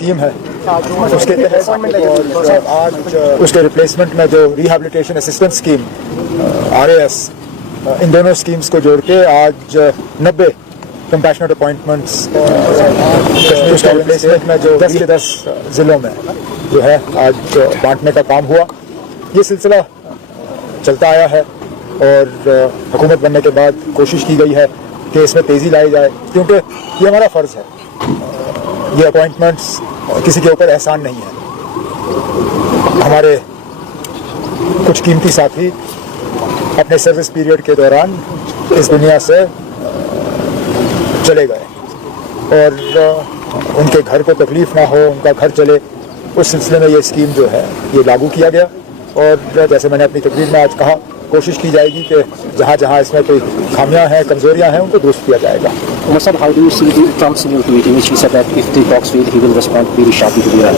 Scheme है उसके तहत आज उसके रिप्लेसमेंट में जो रिहैबिलिटेशन असिस्टेंस स्कीम RAS इन दोनों स्कीम्स को जोड़ के आज 90 कंपैशनेट अपॉइंटमेंट्स उसके रिप्लेसमेंट में जो 10 के 10 ज़िलों में जो है आज बांटने का काम हुआ। ये सिलसिला चलता आया है और हुकूमत बनने के बाद कोशिश की गई है कि इसमें तेज़ी लाई जाए, क्योंकि ये हमारा फ़र्ज़ है। ये अपॉइंटमेंट्स किसी के ऊपर एहसान नहीं है। हमारे कुछ कीमती साथी अपने सर्विस पीरियड के दौरान इस दुनिया से चले गए और उनके घर को तकलीफ़ ना हो, उनका घर चले, उस सिलसिले में ये स्कीम जो है ये लागू किया गया। और जैसे मैंने अपनी तकरीर में आज कहा, कोशिश की जाएगी कि जहाँ जहाँ इसमें कोई खामियां हैं, कमजोरियां हैं, उनको दुरुस्त किया जाएगा। Sir, how do you see Trump's new tweet in which he said that if the talks fail, he will respond very sharply to Iran?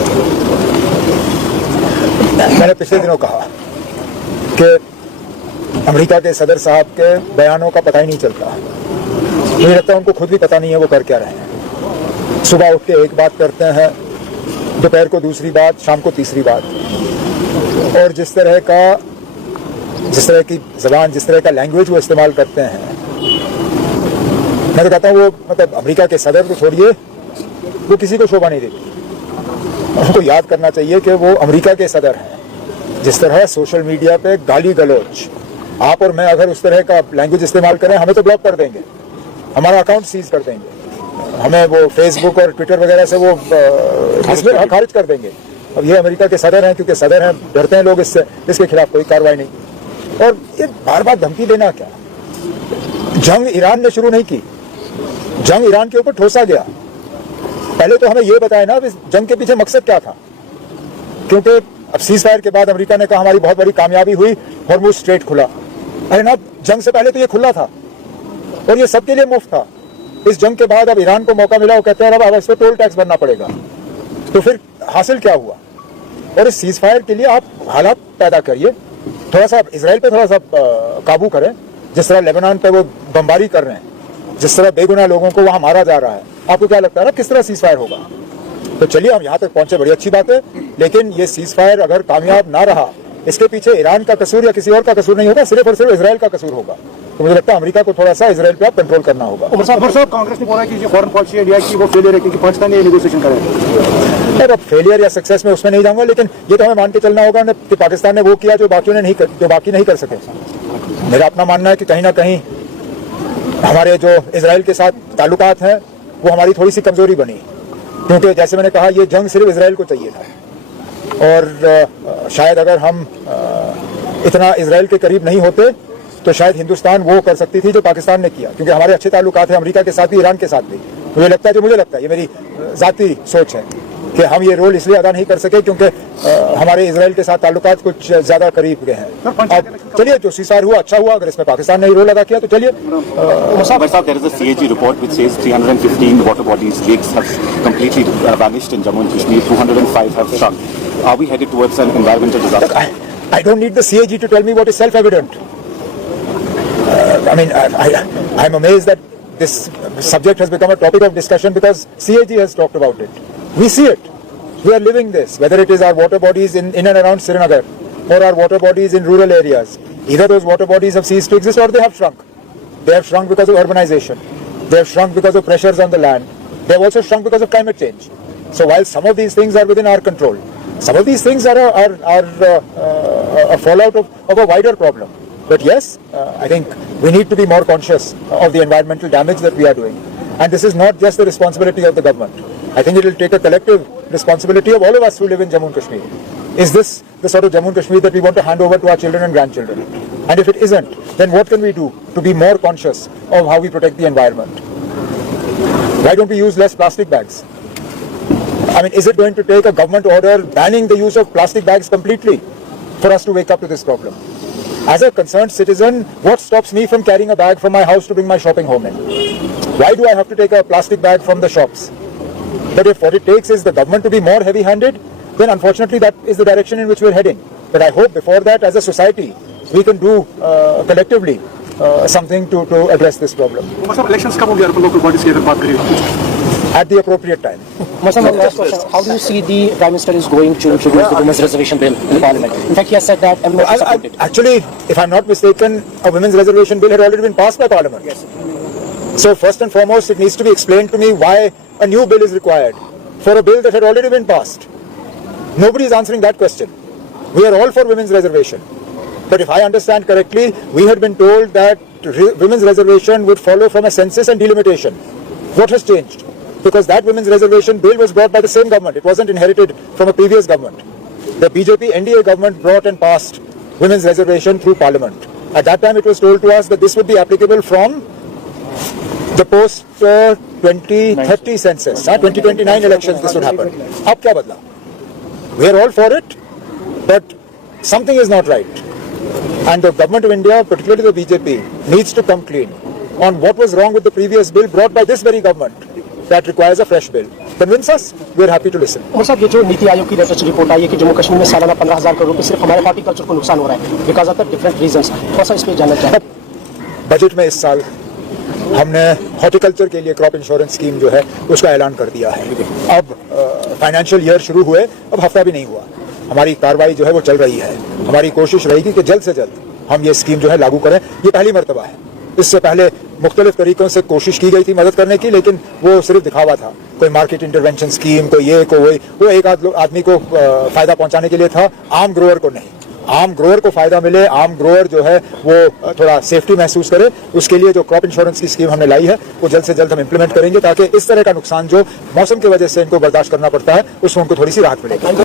मैंने पिछले दिनों कहा कि अमेरिका के सदर साहब के बयानों का पता ही नहीं चलता। मुझे लगता है उनको खुद भी पता नहीं है वो कर क्या रहे हैं। सुबह उठ के एक बात करते हैं, दोपहर को दूसरी बात, शाम को तीसरी बात, और जिस तरह की ज़बान, जिस तरह का लैंग्वेज वो इस्तेमाल करते हैं, मैं तो कहता हूँ वो मतलब अमेरिका के सदर को छोड़िए, वो किसी को शोभा नहीं देती। उनको याद करना चाहिए कि वो अमेरिका के सदर हैं। जिस तरह सोशल मीडिया पे गाली गलौज, आप और मैं अगर उस तरह का लैंग्वेज इस्तेमाल करें, हमें तो ब्लॉक कर देंगे, हमारा अकाउंट सीज कर देंगे, हमें वो फेसबुक और ट्विटर वगैरह से वो खारिज कर देंगे। अब ये अमेरिका के सदर हैं, क्योंकि सदर हैं, डरते हैं लोग इससे, इसके खिलाफ कोई कार्रवाई नहीं। और ये बार बार धमकी देना क्या? जंग ईरान ने शुरू नहीं की, जंग ईरान के ऊपर ठोसा गया। पहले तो हमें यह बताया ना इस जंग के पीछे मकसद क्या था, क्योंकि अब सीज फायर के बाद अमेरिका ने कहा हमारी बहुत बड़ी कामयाबी हुई, हॉर्मुज़ स्ट्रेट खुला। अरे ना, जंग से पहले तो ये खुला था और ये सबके लिए मुफ्त था। इस जंग के बाद अब ईरान को मौका मिला, वो कहते हैं अब इस पर टोल टैक्स भरना पड़ेगा। तो फिर हासिल क्या हुआ? और इस सीज फायर के लिए आप हालात पैदा करिए, थोड़ा सा इजराइल पे थोड़ा सा काबू करें। जिस तरह लेबनान पे वो बमबारी कर रहे हैं, जिस तरह बेगुनाह लोगों को वहां मारा जा रहा है, आपको क्या लगता है ना किस तरह सीज फायर होगा? तो चलिए हम यहाँ तक पहुंचे, बड़ी अच्छी बात है, लेकिन ये सीज फायर अगर कामयाब ना रहा, इसके पीछे ईरान का कसूर या किसी और का कसूर नहीं होगा, सिर्फ और सिर्फ इजराइल का कसूर होगा। तो मुझे लगता है अमेरिका को थोड़ा सा इजराइल पे कंट्रोल करना होगा। कांग्रेस ने बोला कि जो फॉरेन पॉलिसी इंडिया की वो फेलियर है, क्योंकि पाकिस्तान ने नेगोशिएशन करें। अब फेलियर या सक्सेस में उसमें नहीं जाऊंगा, लेकिन ये तो हमें मान के चलना होगा कि पाकिस्तान ने वो किया जो बाकी नहीं कर सके। मेरा अपना मानना है कि कहीं ना कहीं हमारे जो इजराइल के साथ ताल्लुकात हैं वो हमारी थोड़ी सी कमजोरी बनी, क्योंकि जैसे मैंने कहा ये जंग सिर्फ इजराइल को चाहिए था। और शायद अगर हम इतना इजराइल के करीब नहीं होते तो शायद हिंदुस्तान वो कर सकती थी जो पाकिस्तान ने किया, क्योंकि हमारे अच्छे ताल्लुकात हैं अमेरिका के साथ भी, ईरान के साथ भी। मुझे लगता है, ये मेरी ज़ाती सोच है कि हम ये रोल इसलिए अदा नहीं कर सके क्योंकि हमारे इजराइल के साथ ताल्लुकात कुछ ज़्यादा करीब गए हैं। अब चलिए, जो सीज़फायर हुआ अच्छा हुआ, अगर इसमें पाकिस्तान ने ही रोल अदा किया तो चलिए। There is a CAG report which says 315 water bodies, lakes have completely vanished in Jammu and Kashmir, 205 have shrunk. Are we headed towards an environmental disaster? I don't need the CAG to tell me what is self-evident. I'm amazed that this subject has become a topic of discussion because CAG has talked about it. We see it. We are living this, whether it is our water bodies in and around Srinagar or our water bodies in rural areas. Either those water bodies have ceased to exist or they have shrunk. They have shrunk because of urbanization. They have shrunk because of pressures on the land. They have also shrunk because of climate change. So while some of these things are within our control, some of these things are a fallout of a wider problem. But yes, I think we need to be more conscious of the environmental damage that we are doing. And this is not just the responsibility of the government. I think it will take a collective responsibility of all of us who live in Jammu and Kashmir. Is this the sort of Jammu and Kashmir that we want to hand over to our children and grandchildren? And if it isn't, then what can we do to be more conscious of how we protect the environment? Why don't we use less plastic bags? Is it going to take a government order banning the use of plastic bags completely for us to wake up to this problem? As a concerned citizen, what stops me from carrying a bag from my house to bring my shopping home in? Why do I have to take a plastic bag from the shops? But if what it takes is the government to be more heavy-handed, then unfortunately that is the direction in which we're heading. But I hope before that, as a society, we can do collectively something to address this problem. Elections कब होंगे? Local bodies की अगर बात करें at the appropriate time. Masam, one last question. How do you see the Prime Minister is going to introduce the Women's Reservation Bill in the Parliament? In fact, he has said that everyone should support it. Actually, if I'm not mistaken, a women's reservation bill had already been passed by Parliament. Yes. So first and foremost, it needs to be explained to me why a new bill is required for a bill that had already been passed. Nobody is answering that question. We are all for women's reservation. But if I understand correctly, we had been told that women's reservation would follow from a census and delimitation. What has changed? Because that women's reservation bill was brought by the same government. It wasn't inherited from a previous government. The BJP NDA government brought and passed women's reservation through Parliament. At that time, it was told to us that this would be applicable from the post 2030 census, 2029 elections. This would happen. Ab kya badla? We are all for it, but something is not right. And the government of India, particularly the BJP, needs to come clean on what was wrong with the previous bill brought by this very government that requires a fresh bill. Convince us, we are happy to listen. और साहब, ये जो नीति आयोग की research report आई है कि जम्मू कश्मीर में सालाना 15,000 करोड़ रुपए सिर्फ हमारे हॉर्टिकल्चर को नुकसान हो रहा है because of the different reasons, थोड़ा सा इस पे जानना चाहते हैं। बजट में इस साल हमने हॉर्टिकल्चर के लिए क्रॉप इंश्योरेंस स्कीम जो है उसका ऐलान कर दिया है। अब फाइनेंशियल ईयर शुरू हुए, अब हफ्ता भी नहीं हुआ, हमारी कार्रवाई जो है वो चल रही है। हमारी कोशिश रहेगी कि जल्द से जल्द हम ये स्कीम जो है लागू करें। ये पहली मर्तबा है। इससे पहले मुख्तलिफ तरीकों से कोशिश की गई थी मदद करने की, लेकिन वो सिर्फ दिखावा था। कोई मार्केट इंटरवेंशन स्कीम, कोई ये कोई वो एक आदमी को फायदा पहुंचाने के लिए था, आम ग्रोअर को नहीं। आम ग्रोअर को फायदा मिले, आम ग्रोअर जो है वो थोड़ा सेफ्टी महसूस करे, उसके लिए जो क्रॉप इंश्योरेंस की स्कीम हमने लाई है वो जल्द से जल्द हम इंप्लीमेंट करेंगे ताकि इस तरह का नुकसान जो मौसम की वजह से इनको बर्दाश्त करना पड़ता है उसमें उनको थोड़ी सी राहत मिलेगी।